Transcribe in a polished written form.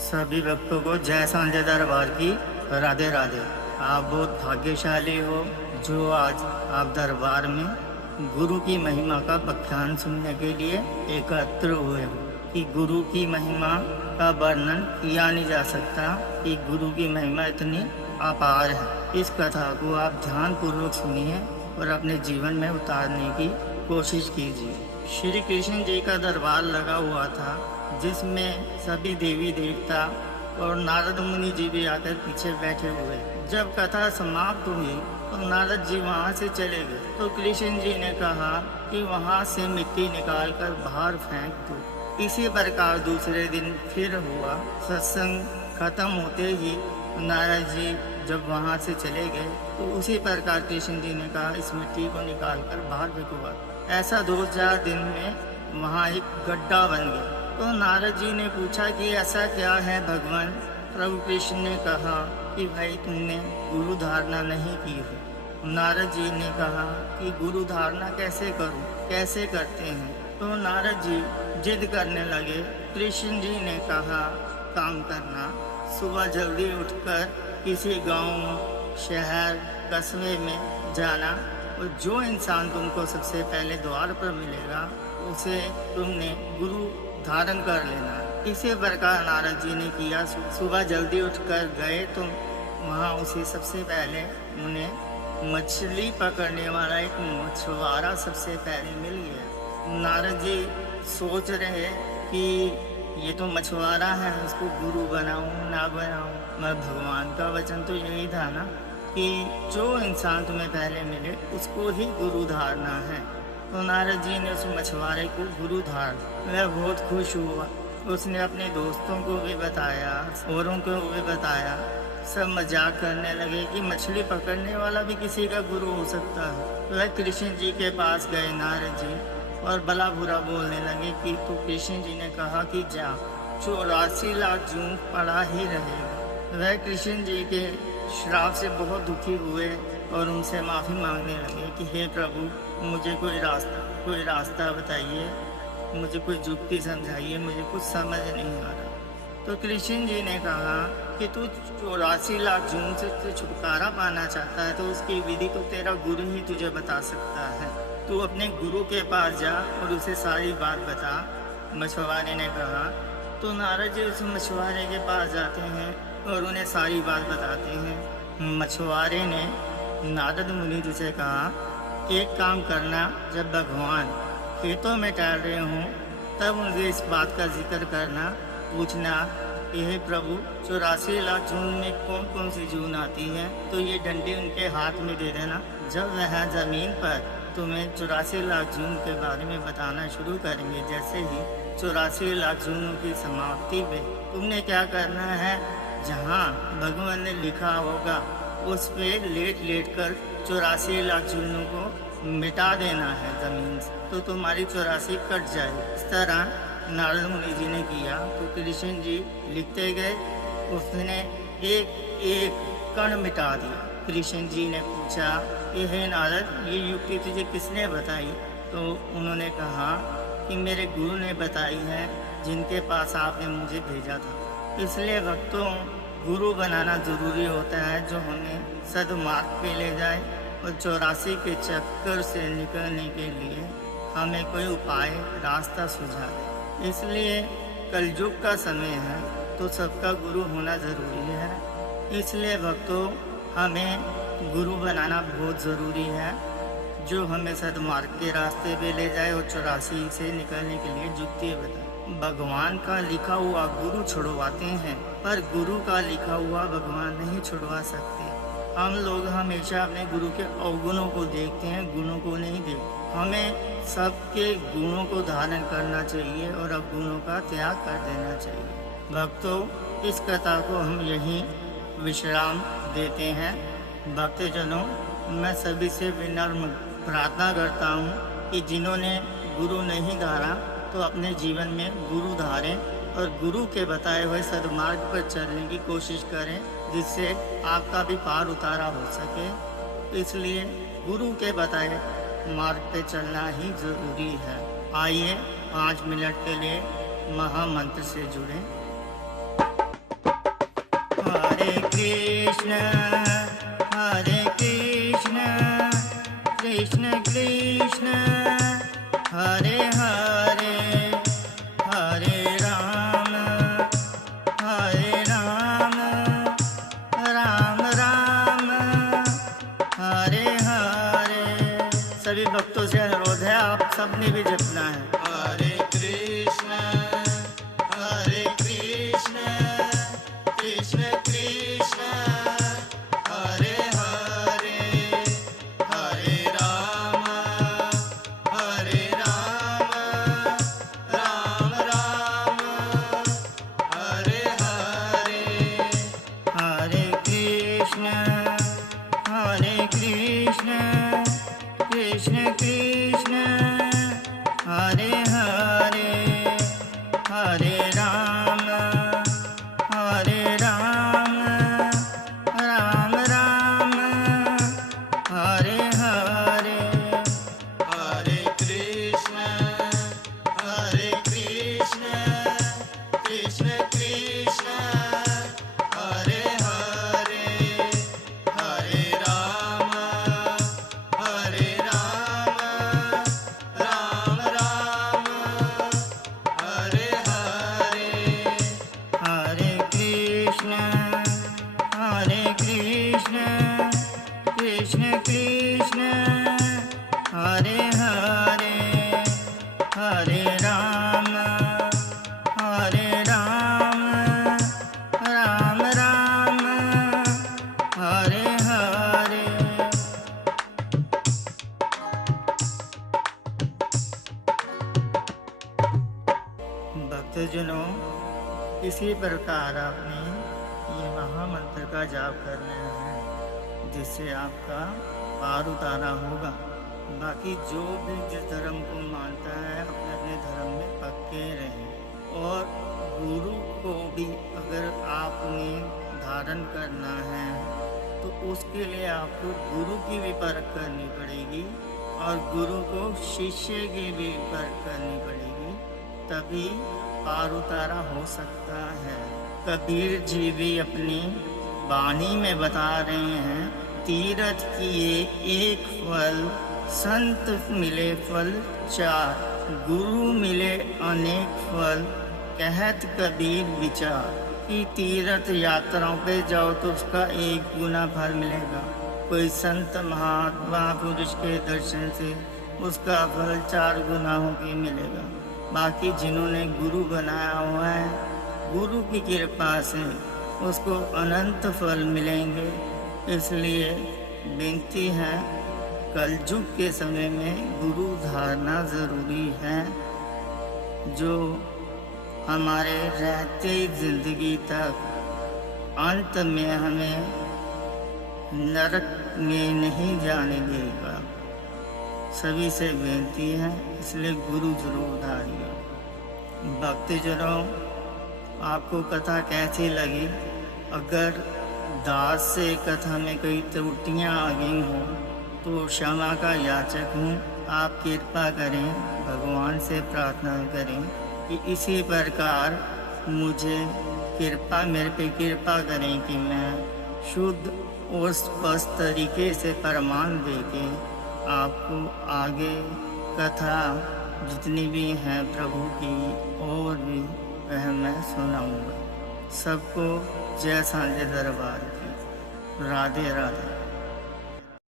सभी भक्तों को जय संजय दरबार की राधे राधे। आप बहुत भाग्यशाली हो जो आज आप दरबार में गुरु की महिमा का व्याख्यान सुनने के लिए एकत्र हुए हो। कि गुरु की महिमा का वर्णन किया नहीं जा सकता, कि गुरु की महिमा इतनी अपार है। इस कथा को आप ध्यान पूर्वक सुनिए और अपने जीवन में उतारने की कोशिश कीजिए। श्री कृष्ण जी का दरबार लगा हुआ था, जिसमें सभी देवी देवता और नारद मुनि जी भी आकर पीछे बैठे हुए। जब कथा समाप्त हुई तो नारद जी वहाँ से चले गए, तो कृष्ण जी ने कहा कि वहाँ से मिट्टी निकालकर बाहर फेंक दो। इसी प्रकार दूसरे दिन फिर हुआ। सत्संग खत्म होते ही नारद जी जब वहाँ से चले गए तो उसी प्रकार कृष्ण जी ने कहा इस मिट्टी को निकालकर बाहर फेंकूंगा। ऐसा 2-4 दिन में वहाँ एक गड्ढा बन गया। तो नारद जी ने पूछा कि ऐसा क्या है भगवान। प्रभु कृष्ण ने कहा कि भाई तुमने गुरु धारणा नहीं की है। नारद जी ने कहा कि गुरु धारणा कैसे करूं, कैसे करते हैं। तो नारद जी जिद करने लगे। कृष्ण जी ने कहा काम करना, सुबह जल्दी उठकर किसी गांव, शहर, कस्बे में जाना और जो इंसान तुमको सबसे पहले द्वार पर मिलेगा उसे तुमने गुरु धारण कर लेना। इसी प्रकार नारद जी ने किया। सुबह जल्दी उठकर गए तो वहाँ उसे सबसे पहले उन्हें मछली पकड़ने वाला एक मछुआरा सबसे पहले मिल गया। नारद जी सोच रहे कि ये तो मछुआरा है, इसको गुरु बनाऊं ना बनाऊं। मैं भगवान का वचन तो यही था ना कि जो इंसान तुम्हें पहले मिले उसको ही गुरु धारना है। तो नारद जी ने उस मछुआरे को गुरु धार। वह बहुत खुश हुआ। उसने अपने दोस्तों को भी बताया, औरों को भी बताया। सब मजाक करने लगे कि मछली पकड़ने वाला भी किसी का गुरु हो सकता है। वह कृष्ण जी के पास गए नारद जी और भला बुरा बोलने लगे कि तो कृष्ण जी ने कहा कि जा 84 लाख जून पड़ा ही रहेगा। वह कृष्ण जी के श्राप से बहुत दुखी हुए और उनसे माफ़ी मांगने लगे कि हे प्रभु मुझे कोई रास्ता बताइए, मुझे कोई युक्ति समझाइए, मुझे कुछ समझ नहीं आ रहा। तो कृष्ण जी ने कहा कि तू 84 लाख जून से छुटकारा पाना चाहता है तो उसकी विधि तो तेरा गुरु ही तुझे बता सकता है। तू अपने गुरु के पास जा और उसे सारी बात बता। मछुआरे ने कहा। तो नारद जी उस मछुआरे के पास जाते हैं और उन्हें सारी बात बताते हैं। मछुआरे ने नारद मुनि जी से कहा एक काम करना, जब भगवान खेतों में टहल रहे हों तब उनसे इस बात का जिक्र करना, पूछना कि हे प्रभु 84 लाख जून में कौन कौन सी जून आती है, तो ये डंडी उनके हाथ में दे देना। जब वह ज़मीन पर तुम्हें 84 लाख जून के बारे में बताना शुरू करेंगे, जैसे ही 84 लाख जूनों की समाप्ति पे तुमने क्या करना है, जहाँ भगवान ने लिखा होगा उस पे लेट लेट कर 84 लाख जूनों को मिटा देना है ज़मीन से, तो तुम्हारी 84 कट जाए। इस तरह नारद मुनि जी ने किया। तो कृष्ण जी लिखते गए, उसने एक एक कण मिटा दिया। कृष्ण जी ने पूछा कि हे नारद ये युक्ति तुझे किसने बताई। तो उन्होंने कहा कि मेरे गुरु ने बताई है, जिनके पास आपने मुझे भेजा था। इसलिए भक्तों गुरु बनाना ज़रूरी होता है, जो हमें सद्मार्ग पे ले जाए और 84 के चक्कर से निकलने के लिए हमें कोई उपाय, रास्ता सुझा दे। इसलिए कलयुग का समय है तो सबका गुरु होना ज़रूरी है। इसलिए भक्तों हमें गुरु बनाना बहुत ज़रूरी है, जो हमें सद्मार्ग के रास्ते पे ले जाए और 84 से निकलने के लिए युक्ति बताए। भगवान का लिखा हुआ गुरु छुड़वाते हैं, पर गुरु का लिखा हुआ भगवान नहीं छुड़वा सकते। हम लोग हमेशा अपने गुरु के अवगुणों को देखते हैं, गुणों को नहीं देखते। हमें सबके गुणों को धारण करना चाहिए और अवगुणों का त्याग कर देना चाहिए। भक्तों इस कथा को हम यहीं विश्राम देते हैं। भक्तजनों मैं सभी से विनम्र प्रार्थना करता हूँ कि जिन्होंने गुरु नहीं धारा तो अपने जीवन में गुरु धारें और गुरु के बताए हुए सद्मार्ग पर चलने की कोशिश करें, जिससे आपका भी पार उतारा हो सके। इसलिए गुरु के बताए मार्ग पे चलना ही ज़रूरी है। आइए 5 मिनट के लिए महामंत्र से जुड़ें। हरे कृष्ण कृष्ण कृष्ण हरे हरे हरे राम राम राम हरे हरे। सभी भक्तों से अनुरोध है, आप सबने भी जपना है। हरे कृष्ण कृष्ण कृष्ण हरे हरे हरे राम राम राम हरे हरे। हरे कृष्ण कृष्ण कृष्ण हरे हरे हरे राम राम राम हरे हरे। हरे कृष्ण कृष्ण कृष्ण हरे हरे हरे राम राम राम हरे हरे। हरे कृष्ण कृष्ण कृष्ण हरे हरे हरे राम राम राम हरे हरे। भक्तजनों, इसी प्रकार आपने ये महामंत्र का जाप करना है, जिससे आपका पार उतारा होगा। बाकी जो भी जिस धर्म को मानता है, अपने अपने धर्म में पक्के रहें। और गुरु को भी अगर आपने धारण करना है तो उसके लिए आपको गुरु की भी परख करनी पड़ेगी और गुरु को शिष्य की भी परख करनी पड़ेगी, तभी पार उतारा हो सकता है। कबीर जी भी अपनी वाणी में बता रहे हैं, तीरथ किए एक फल, संत मिले फल चार, गुरु मिले अनेक फल, कहत कबीर विचार। कि तीर्थ यात्राओं पे जाओ तो उसका 1 गुना फल मिलेगा, कोई संत महात्मा पुरुष के दर्शन से उसका फल 4 गुना होकर मिलेगा। बाकी जिन्होंने गुरु बनाया हुआ है, गुरु की कृपा से उसको अनंत फल मिलेंगे। इसलिए विनती है, कलयुग के समय में गुरु धारणा ज़रूरी है, जो हमारे रहते जिंदगी तक अंत में हमें नरक में नहीं जाने देगा। सभी से बेनती है, इसलिए गुरु जरूर धारिए। भक्तजनों, आपको कथा कैसी लगी? अगर दास से कथा में कोई त्रुटियाँ आ गई हों तो क्षमा का याचक हूँ। आप कृपा करें, भगवान से प्रार्थना करें कि इसी प्रकार मुझे मेरे पे कृपा करें कि मैं शुद्ध और स्पष्ट तरीके से प्रमाण देके आपको आगे कथा जितनी भी हैं प्रभु की और भी वह मैं सुनाऊंगा। सबको जय सांझे दरबार की। राधे राधे।